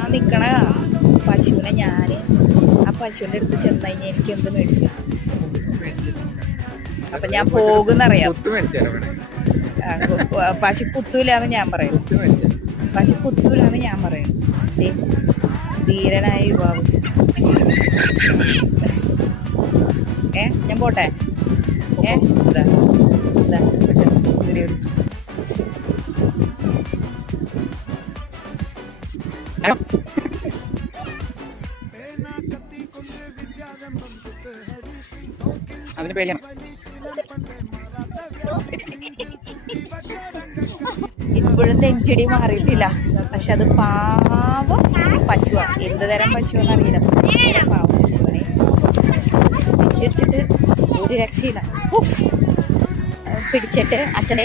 ആ നിക്കണ പശുവിനെ ഞാൻ ആ പശുവിൻ്റെ അടുത്ത് ചെന്ന് കഴിഞ്ഞാൽ എനിക്ക് എന്ത് മേടിച്ചു? അപ്പൊ ഞാൻ പോകുന്നറിയാം. പശു കുത്തൂലാന്ന് ഞാൻ പറയും. പശു കുത്തൂലാന്ന് ഞാൻ പറയും. ധീരനായ യുവാവ്. ഞാൻ പോട്ടെ. ഇതാ അതിന് പേടിയാണ്. ഇപ്പോഴും നെഞ്ചിടി മാറിയിട്ടില്ല. പക്ഷെ അത് പാവം പശുവാണ്. എന്ത് തരം പശുവെന്ന് അറിയില്ല. പാവം പശുവിനെ നെഞ്ചിടിച്ചിട്ട് ഒരു രക്ഷയില്ല. പിടിച്ചിട്ട് അച്ഛനെ